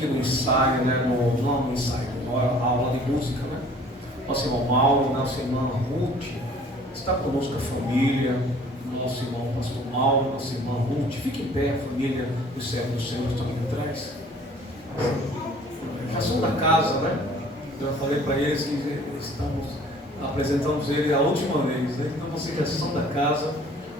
aqui no ensaio, né? Não no ensaio, na aula de música, né? Nosso irmão Mauro, nossa irmã Ruth, está conosco a família, nosso irmão pastor Mauro, nossa irmã Ruth. Fique em pé, a família do servo do Senhor estão aqui atrás. Já são da casa, né? Eu falei para eles que apresentamos ele a última vez, né? Então vocês já são da casa.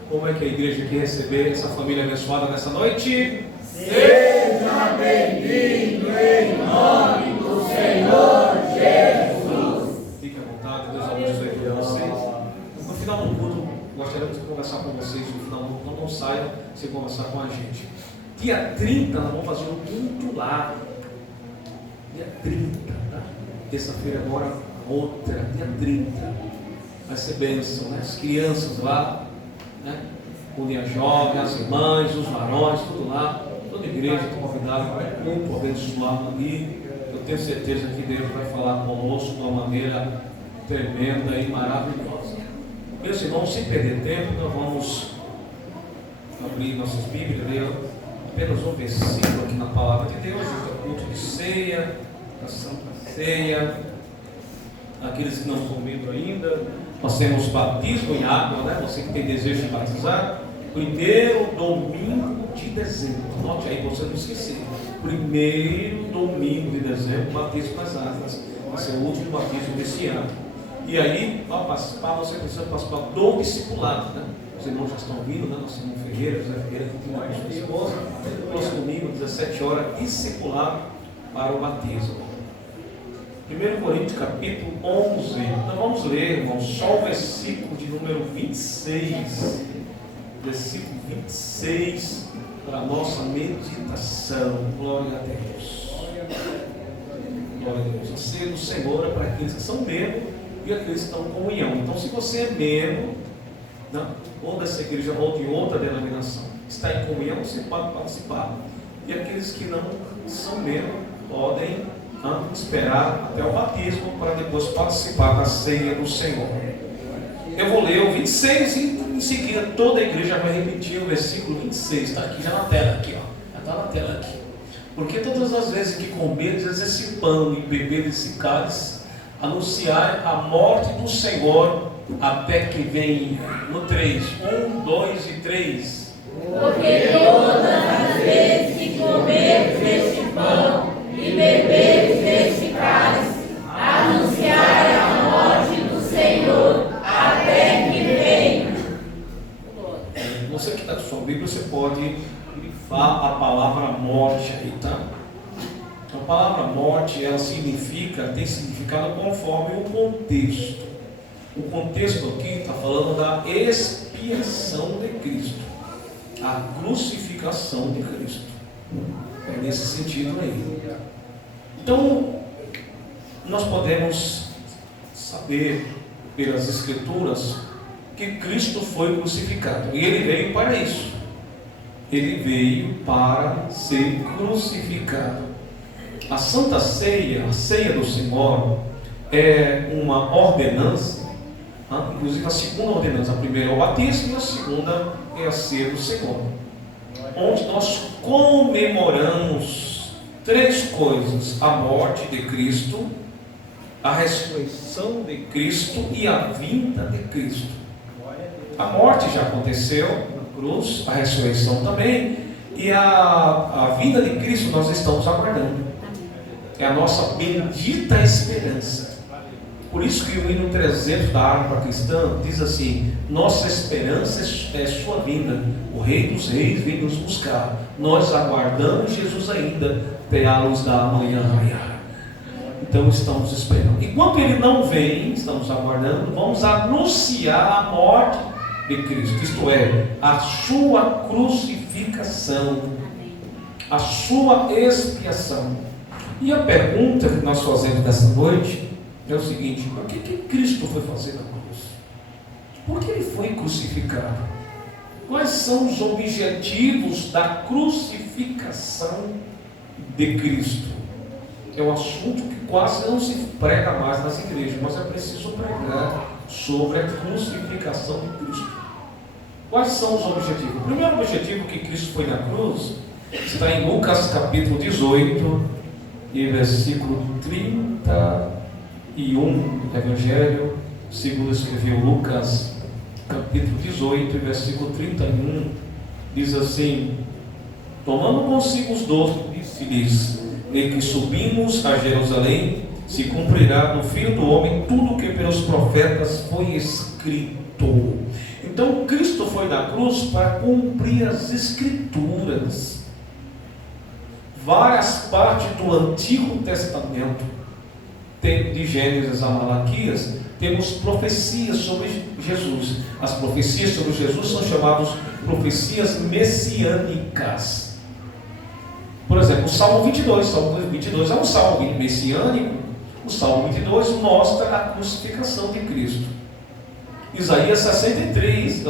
Como é que a igreja quer receber essa família abençoada nessa noite? Seja bem-vindo em nome do Senhor Jesus. Fique à vontade, Deus abençoe a vocês. No final do culto, gostaríamos de conversar com vocês. No final do culto, não saiam sem conversar com a gente. Dia 30, nós vamos fazer um culto lá. Dia 30, tá? Terça-feira agora, outra, dia 30. Vai ser bênção, né? As crianças lá, né? Unem as jovens, as irmãs, os varões, tudo lá. Toda a igreja está convidada para um culto abençoado ali. Eu tenho certeza que Deus vai falar conosco de uma maneira tremenda e maravilhosa. Meus irmãos, sem perder tempo, nós vamos abrir nossas Bíblias, ler apenas um versículo aqui na palavra de Deus. Hoje é o culto de ceia, a Santa Ceia. Aqueles que não são membros ainda, nós temos batismo em água, né? Você que tem desejo de batizar, primeiro domingo de dezembro. Anote aí, você não esquecer. Primeiro domingo de dezembro, batismo nas águas. Vai ser o último batismo desse ano. E aí, para participar, você precisa participar do discipulado, né? Os irmãos já estão vindo, né? Nosso irmão Ferreira, José Ferreira, que tem uma sua esposa. Próximo domingo, 17 horas, discipulado para o batismo. 1 Coríntios capítulo 11. Então vamos ler, irmãos, só o versículo de número 26. Versículo 26 para a nossa meditação. Glória a Deus. Glória a Deus. A ceia do Senhor é para aqueles que são membros e aqueles que estão em comunhão. Então, se você é membro, né, ou dessa igreja ou de outra denominação, está em comunhão, você pode participar. E aqueles que não são membros podem esperar até o batismo para depois participar da ceia do Senhor. Eu vou ler o 26 e em seguida toda a igreja vai repetir o versículo 26. Está aqui já na tela, aqui, ó. Já está na tela aqui. Porque todas as vezes que comerdes esse pão e beberdes esse cálice, anunciar a morte do Senhor até que venha. No 3, 1, 2 e 3. Porque todas as vezes que comerdes este pão e beberes deste cálice, anunciar a morte do Senhor até que venha. Você que está com sua Bíblia, você pode grifar a palavra morte aí, tá? A palavra morte, ela tem significado conforme o contexto. O contexto aqui está falando da expiação de Cristo, a crucificação de Cristo. É nesse sentido aí. Então, nós podemos saber pelas Escrituras que Cristo foi crucificado. E Ele veio para isso. Ele veio para ser crucificado. A Santa Ceia, a Ceia do Senhor, é uma ordenança, inclusive a segunda ordenança. A primeira é o batismo e a segunda é a Ceia do Senhor, onde nós comemoramos três coisas: a morte de Cristo, a ressurreição de Cristo e a vinda de Cristo. A morte já aconteceu na cruz, a ressurreição também, e a vinda de Cristo nós estamos aguardando. É a nossa bendita esperança. Por isso que o hino 300 da harpa cristã diz assim: nossa esperança é sua vinda, o Rei dos Reis vem nos buscar, nós aguardamos Jesus ainda até a luz da manhã raiar. Então estamos esperando. Enquanto Ele não vem, estamos aguardando, vamos anunciar a morte de Cristo, isto é, a sua crucificação, a sua expiação. E a pergunta que nós fazemos nessa noite é o seguinte: o que Cristo foi fazer na cruz? Por que Ele foi crucificado? Quais são os objetivos da crucificação de Cristo? É um assunto que quase não se prega mais nas igrejas, mas é preciso pregar sobre a crucificação de Cristo. Quais são os objetivos? O primeiro objetivo que Cristo foi na cruz está em Lucas capítulo 18, e versículo 31, Evangelho segundo escreveu Lucas, capítulo 18, versículo 31, diz assim: tomando consigo os 12, disse-lhes: e que subimos a Jerusalém, se cumprirá no Filho do Homem tudo o que pelos profetas foi escrito. Então Cristo foi na cruz para cumprir as Escrituras. Várias partes do Antigo Testamento, de Gênesis a Malaquias, temos profecias sobre Jesus. As profecias sobre Jesus são chamadas profecias messiânicas. Por exemplo, o Salmo 22. O Salmo 22 é um salmo messiânico. O Salmo 22 mostra a crucificação de Cristo. Isaías 53,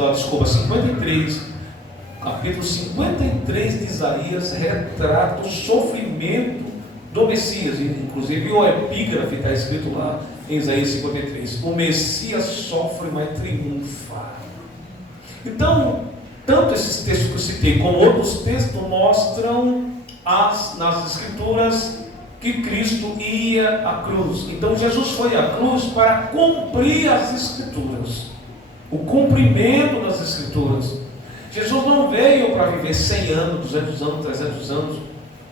capítulo 53 de Isaías retrata o sofrimento do Messias. Inclusive o epígrafe está escrito lá em Isaías 53: o Messias sofre, mas triunfa. Então, tanto esses textos que eu citei como outros textos mostram nas Escrituras que Cristo ia à cruz. Então Jesus foi à cruz para cumprir as Escrituras, o cumprimento das Escrituras. Jesus não veio para viver 100 anos, 200 anos, 300 anos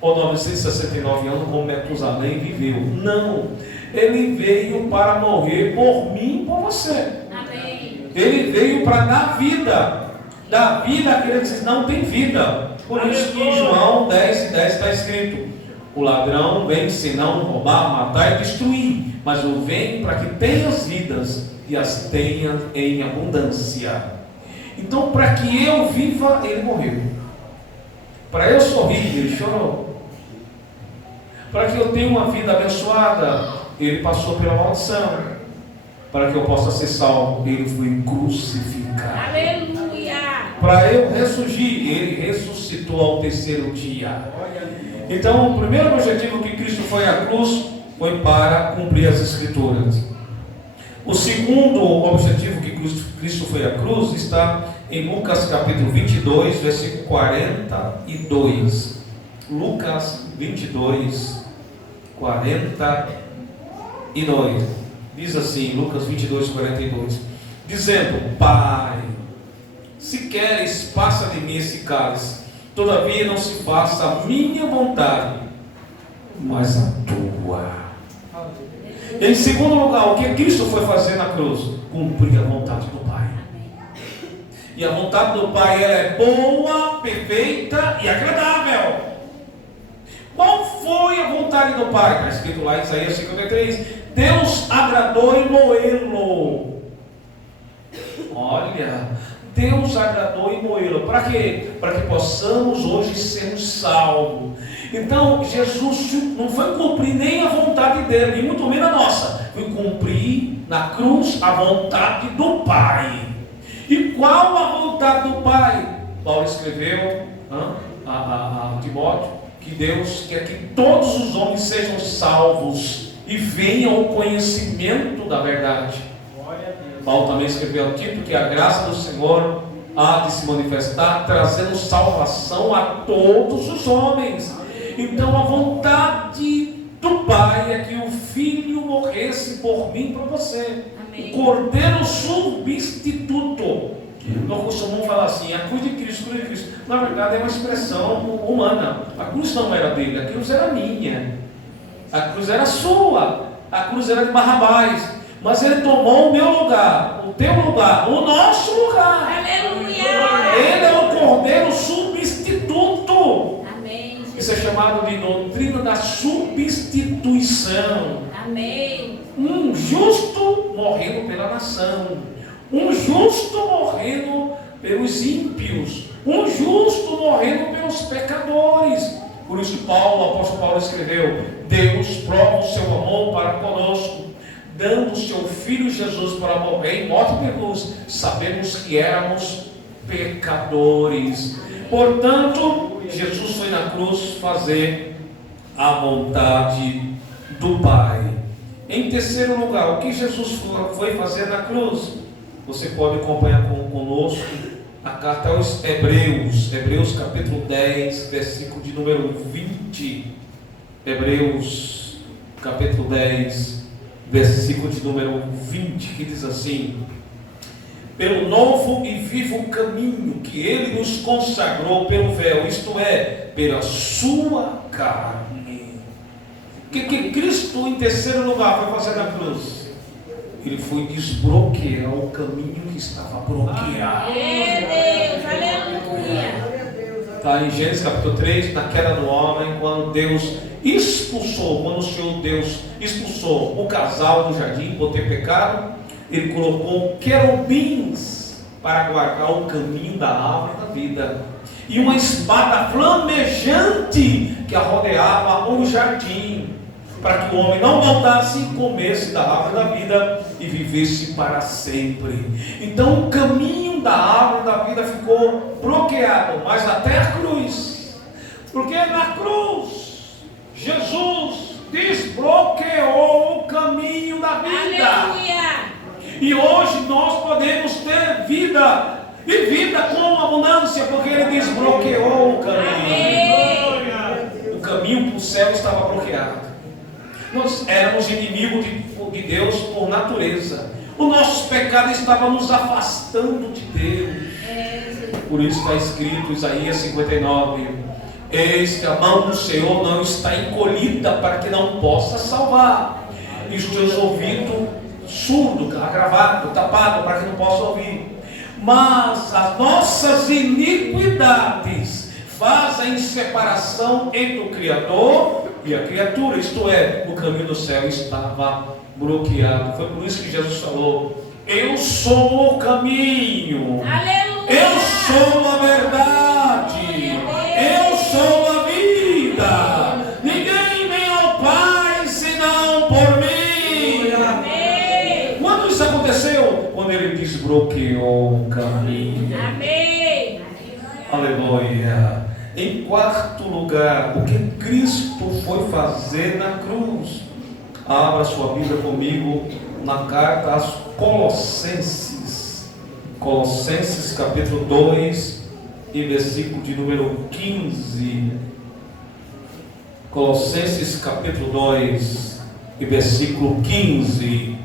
ou 969 anos como Metusalém viveu. Não, ele veio para morrer por mim e por você. Amém. Ele veio para dar vida. Da vida aquele que não tem vida. Por isso que em João 10:10 está escrito: o ladrão vem senão roubar, matar e destruir, mas eu venho para que tenha as vidas e as tenha em abundância. Então, para que eu viva, ele morreu. Para eu sorrir, ele chorou. Para que eu tenha uma vida abençoada, ele passou pela maldição. Para que eu possa ser salvo, ele foi crucificado. Aleluia! Para eu ressurgir, ele ressuscitou ao terceiro dia. Então, o primeiro objetivo que Cristo foi à cruz foi para cumprir as Escrituras. O segundo objetivo que Cristo foi à cruz está em Lucas capítulo 22, versículo 42. Lucas 22, 42. Diz assim, Lucas 22, 42. Dizendo: Pai, se queres, passa de mim esse cálice. Todavia não se faça a minha vontade, mas a tua. Em segundo lugar, o que Cristo foi fazer na cruz? Cumprir a vontade do Pai. E a vontade do Pai, ela é boa, perfeita e agradável. Qual foi a vontade do Pai? Está escrito lá em Isaías 53: Deus agradou em moê-lo. Olha, Deus agradou em moê-lo. Para quê? Para que possamos hoje sermos salvos. Então, Jesus não foi cumprir nem a vontade dele, nem muito menos a nossa. Foi cumprir na cruz a vontade do Pai. E qual a vontade do Pai? Paulo escreveu a Timóteo que Deus quer que todos os homens sejam salvos e venham ao conhecimento da verdade. Paulo também escreveu ao Tito que a graça do Senhor há de se manifestar, trazendo salvação a todos os homens. Então a vontade do Pai é que o Filho morresse por mim e por você. Amém. O Cordeiro substituto. Nós costumamos falar assim: a cruz de Cristo, cruz de Cristo. Na verdade é uma expressão humana. A cruz não era dele, a cruz era minha. A cruz era sua. A cruz era de Barrabás. Mas ele tomou o meu lugar, o teu lugar, o nosso lugar. Aleluia! Ele é o Cordeiro substituto. Amém. Isso é chamado de doutrina da substituição. Amém. Um justo morrendo pela nação, um justo morrendo pelos ímpios, um justo morrendo pelos pecadores. Por isso que o apóstolo Paulo escreveu: Deus prova o seu amor para conosco, dando o seu Filho Jesus para morrer em morte de cruz. Sabemos que éramos pecadores. Portanto, Jesus foi na cruz fazer a vontade do Pai. Em terceiro lugar, o que Jesus foi fazer na cruz? Você pode acompanhar conosco a carta aos Hebreus, Hebreus capítulo 10, versículo de número 20. Hebreus capítulo 10, versículo de número 20, que diz assim: pelo novo e vivo caminho que Ele nos consagrou pelo véu, isto é, pela sua carne. O que Cristo, em terceiro lugar, foi fazer na cruz? Ele foi desbloquear o caminho que estava bloqueado. Deus, aleluia. Está em Gênesis capítulo 3, na queda do homem, quando Deus expulsou, quando o Senhor Deus expulsou o casal do jardim por ter pecado, Ele colocou querubins para guardar o caminho da árvore da vida, e uma espada flamejante que a rodeava o jardim, para que o homem não voltasse e comesse da árvore da vida e vivesse para sempre. Então o caminho da árvore da vida ficou bloqueado, mas até a cruz, porque na cruz Jesus desbloqueou o caminho da vida. Aleluia. E hoje nós podemos ter vida, e vida com abundância, porque Ele desbloqueou o caminho. O caminho para o céu estava bloqueado. Nós éramos inimigos de Deus por natureza. O nosso pecado estava nos afastando de Deus. Por isso está escrito em Isaías 59: eis que a mão do Senhor não está encolhida para que não possa salvar, e os teus ouvidos surdo, agravado, tapado, para que não possa ouvir. Mas as nossas iniquidades fazem separação entre o Criador e a criatura, isto é, o caminho do céu estava bloqueado. Foi por isso que Jesus falou: eu sou o caminho, Aleluia. eu sou a verdade, eu sou a vida, ninguém vem ao Pai senão por mim. Quando isso aconteceu? Quando Ele desbloqueou o caminho. Amém. Aleluia. Em quarto lugar, o que Cristo foi fazer na cruz? Abra sua Bíblia comigo na carta aos Colossenses. Colossenses capítulo 2 e versículo de número 15. Colossenses capítulo 2 e versículo 15.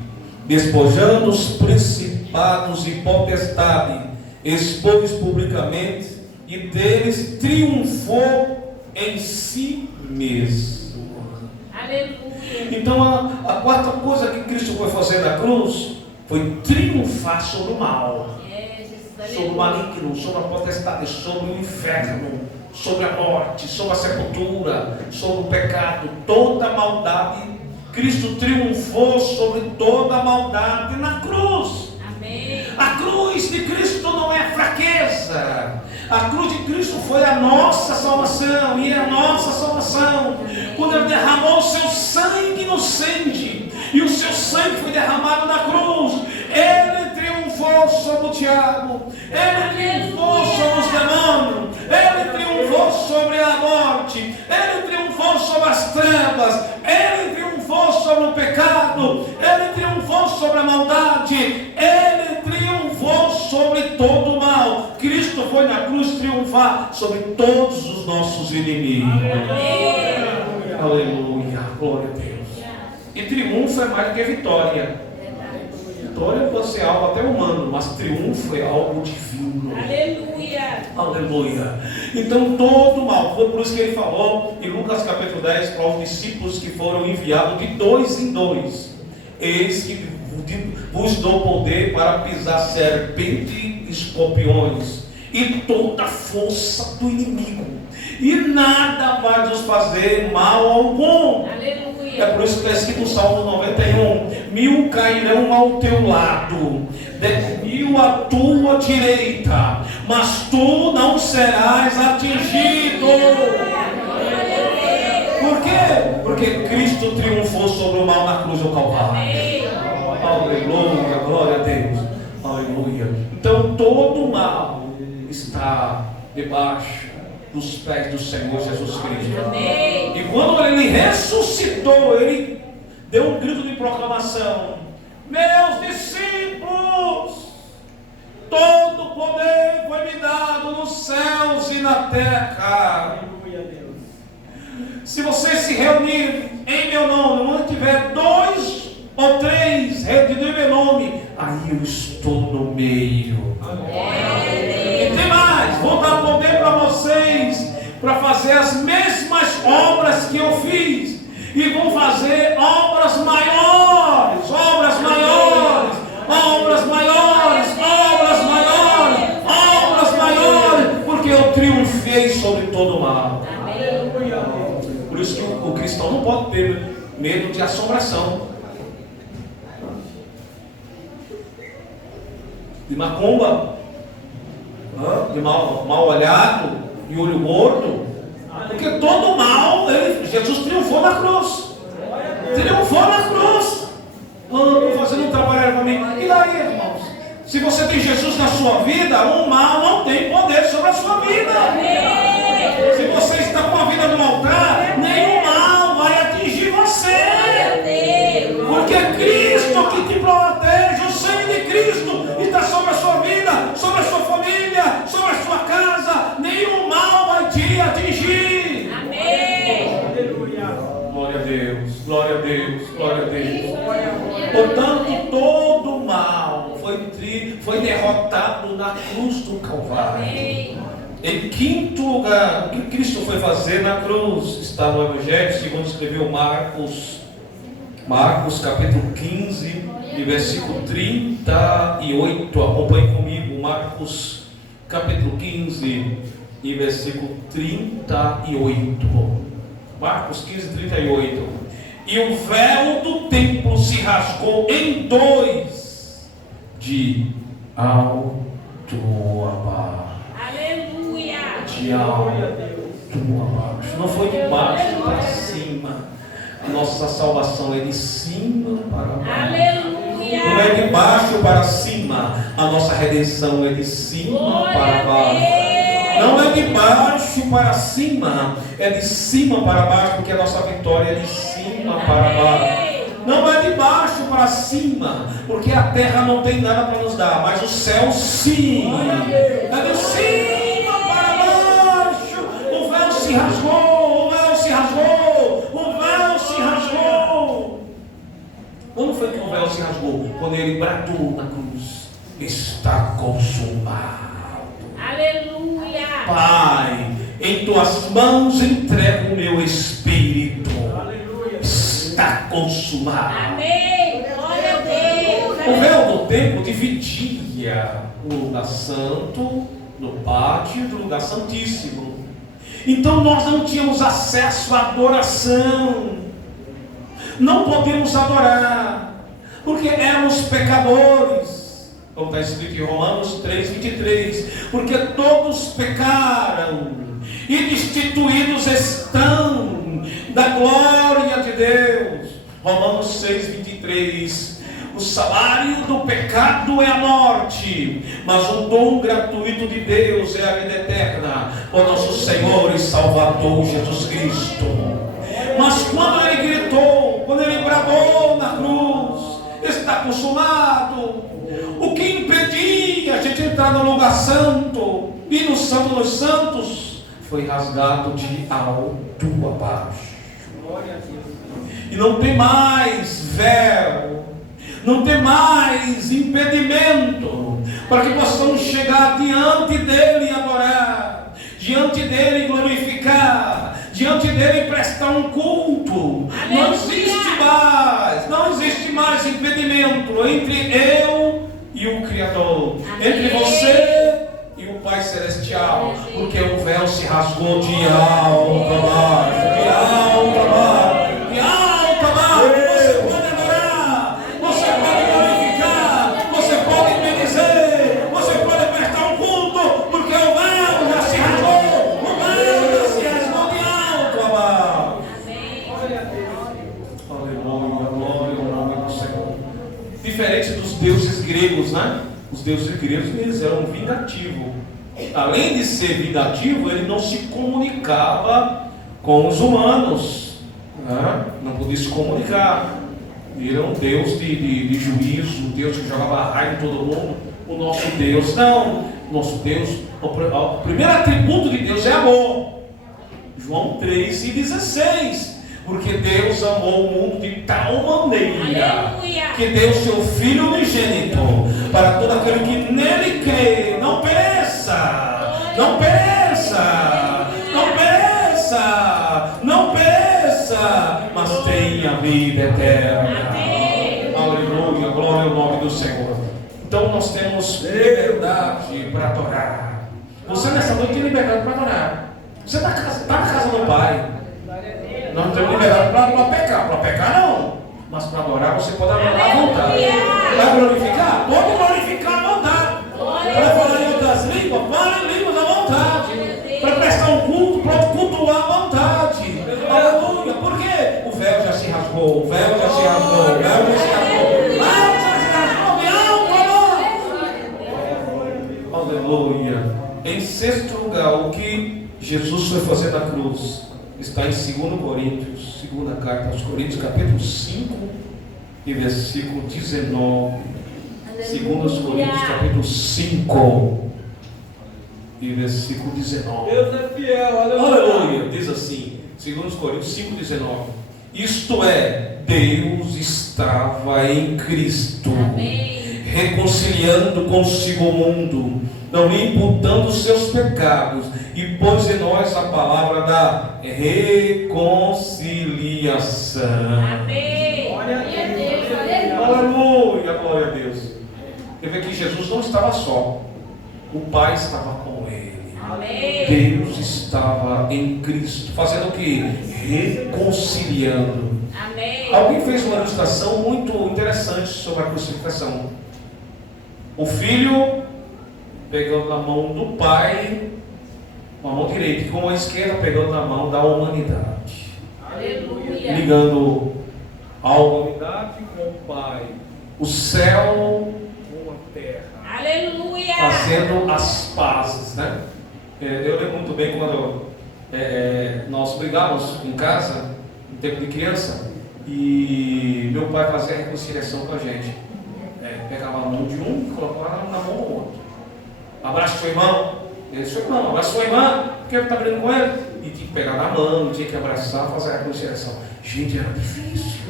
Despojando os principados e potestades, expôs publicamente, e deles triunfou em si mesmo. Aleluia. Então a quarta coisa que Cristo foi fazer na cruz foi triunfar sobre o mal, sobre o maligno, sobre a potestade, sobre o inferno, sobre a morte, sobre a sepultura, sobre o pecado, toda a maldade. Cristo triunfou sobre toda a maldade na cruz. Amém. A cruz de Cristo não é fraqueza. A cruz de Cristo foi a nossa salvação, e é a nossa salvação. Quando Ele derramou o seu sangue inocente, e o seu sangue foi derramado na cruz, Ele triunfou sobre o diabo, Ele triunfou sobre os demônios, Ele triunfou sobre a morte, Ele triunfou sobre as trevas, Ele triunfou sobre o pecado, Ele triunfou sobre a maldade, Ele triunfou sobre todo o mal. Cristo foi na cruz triunfar sobre todos os nossos inimigos. Aleluia. Aleluia, glória a Deus. E triunfo é mais do que vitória. Vitória pode ser algo até humano, mas triunfo é algo divino. Aleluia. Aleluia. Então todo mal, foi por isso que Ele falou em Lucas capítulo 10 para os discípulos que foram enviados de 2 em 2: eis que vos dou poder para pisar serpente e escorpiões e toda a força do inimigo, e nada vai nos fazer mal algum. Aleluia. É por isso que está escrito no Salmo 91: 1000 cairão ao teu lado, 10.000 à tua direita, mas tu não serás atingido. Por quê? Porque Cristo triunfou sobre o mal na cruz do Calvário. Aleluia, glória a Deus. Aleluia. Então todo o mal está debaixo dos pés do Senhor Jesus Cristo. Amém. E quando Ele ressuscitou, Ele deu um grito de proclamação: meus discípulos, todo poder foi me dado nos céus e na terra. se vocês se reunirem em meu nome, onde tiver 2 ou 3 reunidos em meu nome, aí eu estou no meio. E tem mais, vou dar poder para vocês, para fazer as mesmas obras que eu fiz, e vão fazer obras maiores, obras maiores, obras maiores, obras maiores, obras maiores, porque eu triunfei sobre todo o mal. Por isso que o cristão não pode ter medo de assombração, de macumba, de mal olhado, de olho gordo, porque todo mal, Jesus triunfou na cruz. Triunfou na cruz. Estou fazendo um trabalho para mim. E daí, irmãos? Se você tem Jesus na sua vida, o mal não tem poder sobre a sua vida. Se você está com a vida no altar, nenhum mal vai atingir você. Porque é Cristo que te protege. O sangue de Cristo está sobre a sua vida, sobre a sua família, sobre a sua casa. Nenhum mal vai te atingir. Amém. Glória a Deus, glória a Deus, glória a Deus. Portanto, todo o mal foi derrotado na cruz do Calvário. Em quinto lugar, o que Cristo foi fazer na cruz? Está no Evangelho, segundo escreveu Marcos. Marcos capítulo 15, e versículo 38. Acompanhe comigo. Marcos capítulo 15 e versículo 38. Marcos 15, 38. E o véu do templo se rasgou em 2, de alto a baixo. Aleluia. De alto a baixo. Não foi de baixo para cima. A nossa salvação é de cima para baixo. Aleluia. Não é de baixo para cima. A nossa redenção é de cima para baixo. Não é de baixo para cima, é de cima para baixo, porque a nossa vitória é de cima para baixo. Não é de baixo para cima, porque a terra não tem nada para nos dar, mas o céu sim. É de cima para baixo. O véu se rasgou, o véu se rasgou, o véu se rasgou. Quando foi que o véu se rasgou? Quando ele bradou na cruz: está consumado. Aleluia. Pai, em tuas mãos entrego o meu espírito. Aleluia. Está consumado. Amém. Glória a Deus. O véu do templo dividia o lugar santo no pátio do lugar santíssimo. Então nós não tínhamos acesso à adoração. Não podíamos adorar, porque éramos pecadores. Como está escrito em Romanos 3, 23, porque todos pecaram e destituídos estão da glória de Deus. Romanos 6, 23, o salário do pecado é a morte, mas o dom gratuito de Deus é a vida eterna, o nosso Senhor e Salvador Jesus Cristo. Mas quando ele gritou, quando ele bradou na cruz: está consumado, o que impedia a gente entrar no lugar santo e no Santo dos Santos foi rasgado de alto a baixo. E não tem mais véu, não tem mais impedimento para que possamos chegar diante dele e adorar, diante dele e glorificar, diante dele e prestar um culto. Não existe mais impedimento entre eu e o Criador, entre você e o Pai Celestial, porque o véu se rasgou de alto a baixo, de alto a baixo, de alto a baixo. Você pode adorar, você pode glorificar, você pode bendizer, você pode prestar um culto, porque o véu já se rasgou, o véu já se rasgou de alto a baixo. Aleluia, glória ao nome do Senhor. Diferente dos deuses gregos, né? Os deuses gregos, eles eram vingativos. Além de ser vingativo, ele não se comunicava com os humanos, né? Não podia se comunicar. Ele era um Deus de juízo, um Deus que jogava raiva em todo mundo. O nosso Deus não. Nosso Deus, o primeiro atributo de Deus é amor. João 3,16. Porque Deus amou o mundo de tal maneira que deu seu Filho unigênito para todo aquele que nele crê, não pereça, não pereça, não pereça, não pereça, mas tenha vida eterna. Aleluia, glória ao nome do Senhor. Então nós temos liberdade para adorar. Você nessa noite tem liberdade para adorar. Você está na casa do Pai. Nós não temos liberdade para pecar. Para pecar não. Mas para adorar você pode adorar à vontade. Para glorificar? Pode glorificar à vontade. Para falar em outras línguas? Fale em línguas à vontade. Para prestar um culto? Pode cultuar à vontade. Aleluia. Por quê? O véu já se rasgou. O véu já se rasgou. O véu já se rasgou. Aleluia. Em sexto lugar, o que Jesus foi fazer na cruz está em 2 Coríntios, segunda carta aos Coríntios, capítulo 5 e versículo 19. 2 Coríntios, capítulo 5 e versículo 19. Deus é fiel, aleluia. Diz assim, 2 Coríntios 5, 19. Isto é, Deus estava em Cristo, reconciliando consigo o mundo, não lhe imputando os seus pecados, e pôs em nós a palavra da reconciliação. Amém. Glória a Deus. Aleluia, glória a Deus. Você vê que Jesus não estava só, o Pai estava com ele. Amém. Deus estava em Cristo, fazendo o que? Reconciliando. Amém. Alguém fez uma ilustração muito interessante sobre a crucificação. O filho pegando na mão do Pai, com a mão direita, e com a esquerda pegando na mão da humanidade. Aleluia. Ligando a humanidade com o Pai, o céu com a terra. Aleluia. Fazendo as pazes, né? Eu lembro muito bem quando nós brigávamos em casa, no tempo de criança, e meu pai fazia a reconciliação com a gente. Pegava a mão de um e colocava na mão do outro. Abraça seu irmão. Ele disse, seu irmão, abraça sua irmã, porque está brigando com ele. E tinha que pegar na mão, tinha que abraçar, fazer a reconciliação. Gente, era difícil.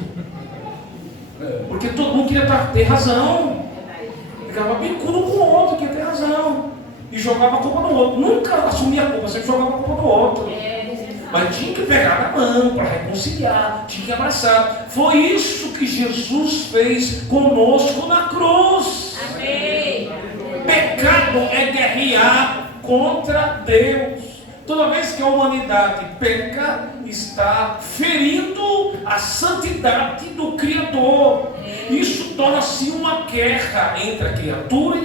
Porque todo mundo queria ter razão. Ficava bicudo com o outro, queria ter razão. E jogava a culpa no outro. Nunca assumia a culpa, sempre jogava a culpa no outro. Mas tinha que pegar na mão para reconciliar, tinha que abraçar. Foi isso que Jesus fez conosco na cruz. Amém. Pecado é guerrear contra Deus. Toda vez que a humanidade peca, está ferindo a santidade do Criador. Isso torna-se uma guerra entre a criatura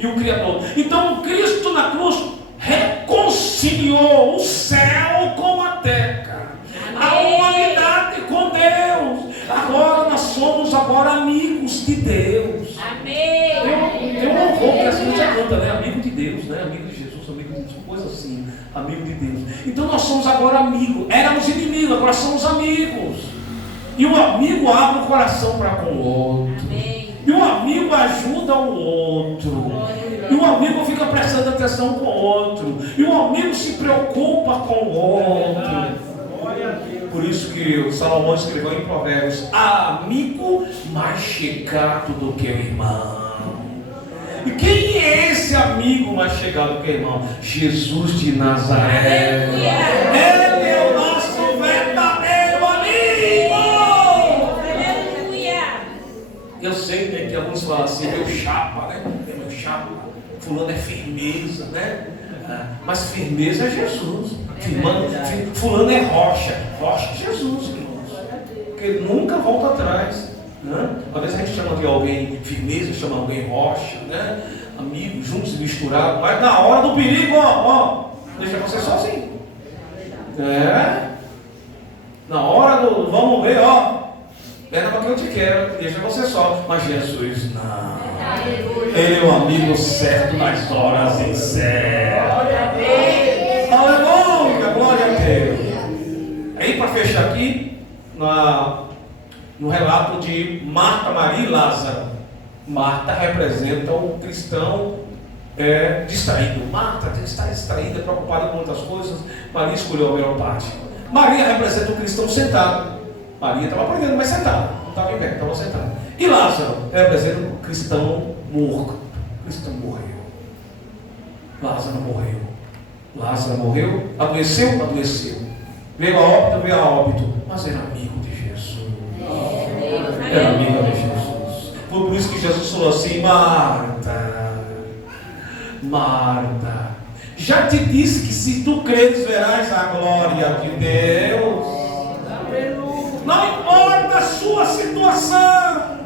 e o Criador. Então Cristo na cruz reconciliou o céu com a terra, a humanidade com Deus. Agora nós somos amigos de Deus. Amém. Tem um louvor que a gente já canta, né? Amigo de Deus, né? Amigo de Jesus, amigo de Deus, coisa assim, amigo de Deus. Então nós somos agora amigos. Éramos inimigos, agora somos amigos. E o amigo abre o coração para com o outro. Amém. E o amigo ajuda o outro. E o amigo fica prestando atenção com o outro. E o amigo se preocupa com o outro. Por isso que o Salomão escreveu em Provérbios: amigo mais chegado do que o irmão. E quem é esse amigo mais chegado do que o irmão? Jesus de Nazaré. Ele é o nosso verdadeiro amigo. Aleluia. Eu sei, né, que alguns falam assim, meu chapa, né? Meu chapa, fulano é firmeza, né? Mas firmeza é Jesus. Fulano é rocha. Rocha é Jesus, irmãos. Porque ele nunca volta atrás. Né? Às vezes a gente chama de alguém firmeza, chama alguém rocha, né? Amigos, juntos e misturados. Mas na hora do perigo, deixa você sozinho. Na hora do vamos ver, pena para que eu te quero, deixa você só. Mas Jesus não. Ele é o amigo certo nas horas incertas. Aleluia, glória a Deus. Aí para fechar aqui, no relato de Marta, Maria e Lázaro. Marta representa o cristão distraído. Marta está distraída, preocupada com outras coisas. Maria escolheu a melhor parte. Maria representa o cristão sentado. Maria estava aprendendo, mas sentada, não estava em pé, estava sentada. E Lázaro representa o cristão morto. O cristão morreu. Lázaro morreu. Lázaro morreu, adoeceu, adoeceu. Veio a óbito, mas era amigo de Jesus. Era amigo de Jesus. Foi por isso que Jesus falou assim: Marta, Marta, já te disse que se tu creres verás a glória de Deus. Não importa a sua situação.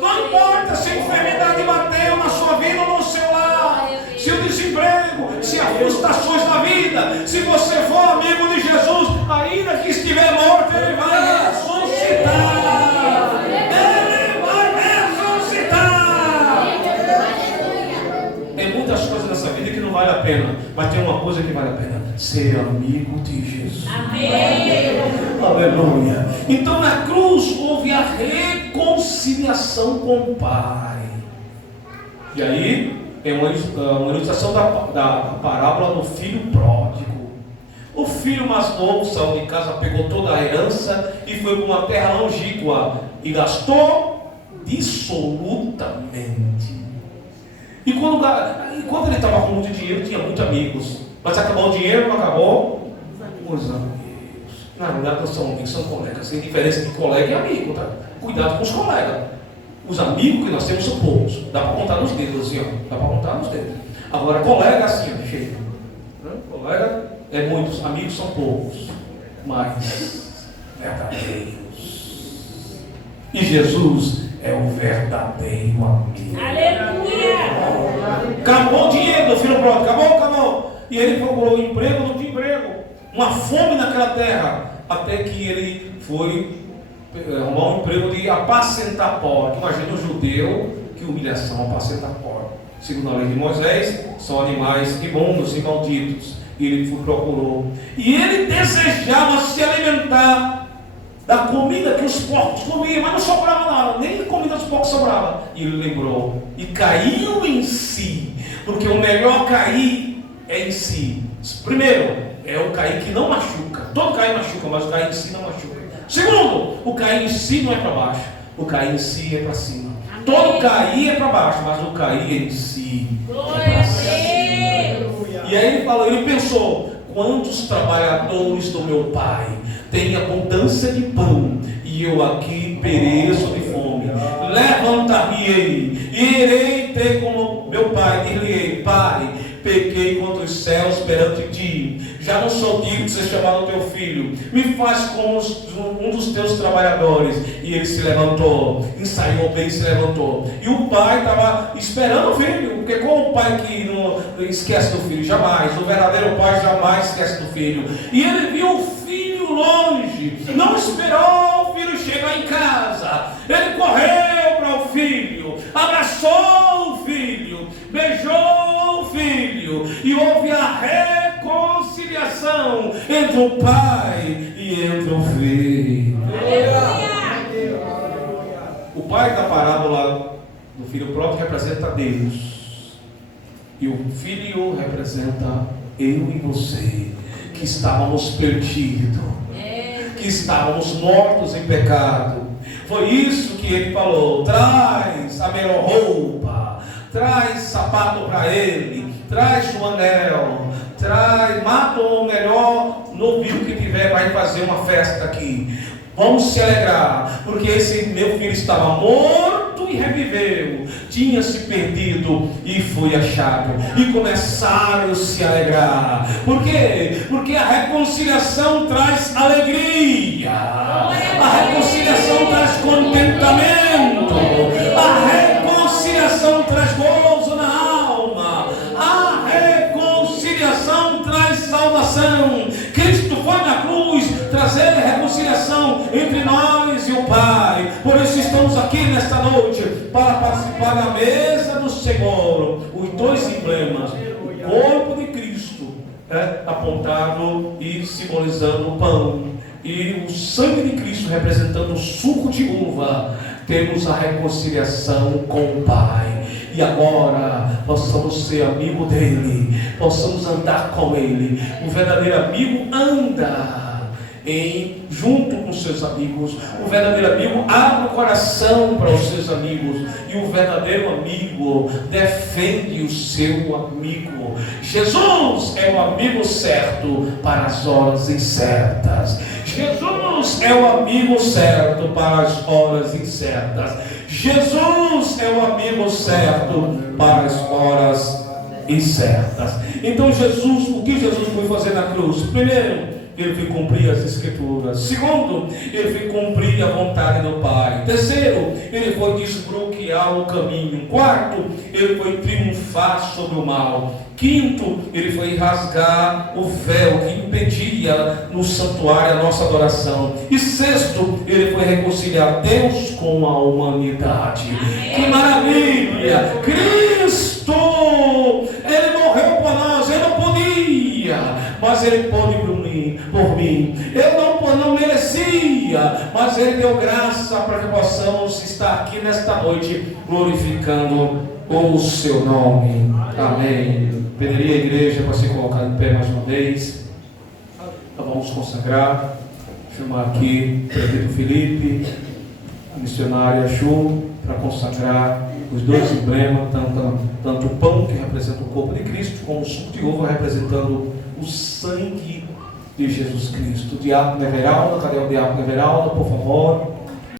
Não importa se a enfermidade bateu na sua vida ou no seu lar, se o desemprego, se as frustrações da vida, se você for amigo de Jesus, ainda que estiver morto, Ele vai ressuscitar. Ele vai ressuscitar. Tem muitas coisas nessa vida que não vale a pena, mas tem uma coisa que vale a pena: ser amigo de Jesus. Amém. Aleluia. Então na cruz houve a reconciliação com o Pai. E aí é uma ilustração da parábola do filho pródigo. O filho mais novo saiu de casa, pegou toda a herança e foi para uma terra longínqua e gastou dissolutamente. E quando ele estava com muito dinheiro, tinha muitos amigos. Mas acabou o dinheiro, não acabou os amigos. Na verdade, não são amigos, são colegas. Tem diferença de colega e amigo, tá? Cuidado com os colegas. Os amigos que nós temos são poucos. Dá para contar nos dedos, assim, ó. Dá para contar nos dedos. Agora, colega assim, ó, cheio. Colega é muitos, amigos são poucos. Mas verdadeiros. E Jesus é o verdadeiro amigo. Aleluia! Acabou o dinheiro do filho pródigo, acabou. E ele procurou emprego, não tinha emprego. Uma fome naquela terra, até que ele foi arrumar um emprego de apacentar porcos. Imagina um judeu, que humilhação, apacentar porcos. Segundo a lei de Moisés, são animais imundos e malditos. E ele procurou. E ele desejava se alimentar da comida que os porcos comiam, mas não sobrava nada, nem comida dos porcos sobrava. E ele lembrou, e caiu em si, porque o melhor cair é em si. Primeiro, é o cair que não machuca. Todo cair machuca, mas o cair em si não machuca. Segundo, o cair em si não é para baixo, o cair em si é para cima. Amém. Todo cair é para baixo, mas o cair em si é para cima. E aí ele pensou: quantos trabalhadores do meu pai têm abundância de pão e eu aqui pereço de fome? Levantar-me-ei e irei ter como meu pai. Dir-lhe-ei: Pai, pequei contra os céus perante ti, já não sou digno de ser chamado teu filho, me faz como um dos teus trabalhadores. E ele se levantou, ensaiou bem, se levantou. E o pai estava esperando o filho, porque qual o pai que não esquece do filho? Jamais. O verdadeiro pai jamais esquece do filho. E ele viu o filho longe, não esperou o filho chegar em casa, ele correu para o filho, abraçou o filho, beijou o filho, e houve a reconciliação entre o pai e entre o filho. O pai da parábola do filho pródigo representa Deus, e o filho representa eu e você, que estávamos perdidos, que estávamos mortos em pecado. Foi isso que ele falou: traz a melhor roupa, traz sapato para ele, traz o anel, mata o melhor novilho que tiver para ir fazer uma festa aqui. Vamos se alegrar, porque esse meu filho estava morto e reviveu, tinha se perdido e foi achado. E começaram a se alegrar. Por quê? Porque a reconciliação traz alegria, a reconciliação traz contentamento, a reconciliação traz gozo na alma, a reconciliação traz salvação. Cristo foi na cruz trazer reconciliação entre nós e o Pai. Por isso estamos aqui nesta noite para participar da mesa do Senhor. Os dois emblemas: o corpo de Cristo, apontado e simbolizando o pão, e o sangue de Cristo representando o suco de uva, temos a reconciliação com o Pai. E agora possamos ser amigo dele, possamos andar com ele. O verdadeiro amigo anda junto com seus amigos. O verdadeiro amigo abre o coração para os seus amigos. E o verdadeiro amigo defende o seu amigo. Jesus é o amigo certo para as horas incertas. Jesus é o amigo certo para as horas incertas. Jesus é o amigo certo para as horas incertas. Então Jesus, o que Jesus foi fazer na cruz? Primeiro, ele foi cumprir as Escrituras. Segundo, ele foi cumprir a vontade do Pai. Terceiro, ele foi desbloquear o caminho. Quarto, ele foi triunfar sobre o mal. Quinto, ele foi rasgar o véu que impedia no santuário a nossa adoração. E sexto, ele foi reconciliar Deus com a humanidade. Que maravilha! Cristo! Ele morreu por nós, ele não podia, mas ele pôde por mim. Eu não merecia, mas ele deu graça para que possamos estar aqui nesta noite glorificando o seu nome. Amém. Pediria a igreja para se colocar em pé mais uma vez. Então vamos consagrar. Chamar aqui o prefeito Felipe, a missionária Ju, para consagrar os dois emblemas, tanto o pão que representa o corpo de Cristo, como o suco de uva representando o sangue de Jesus Cristo. O diácono Everaldo, cadê o diácono Everaldo, por favor?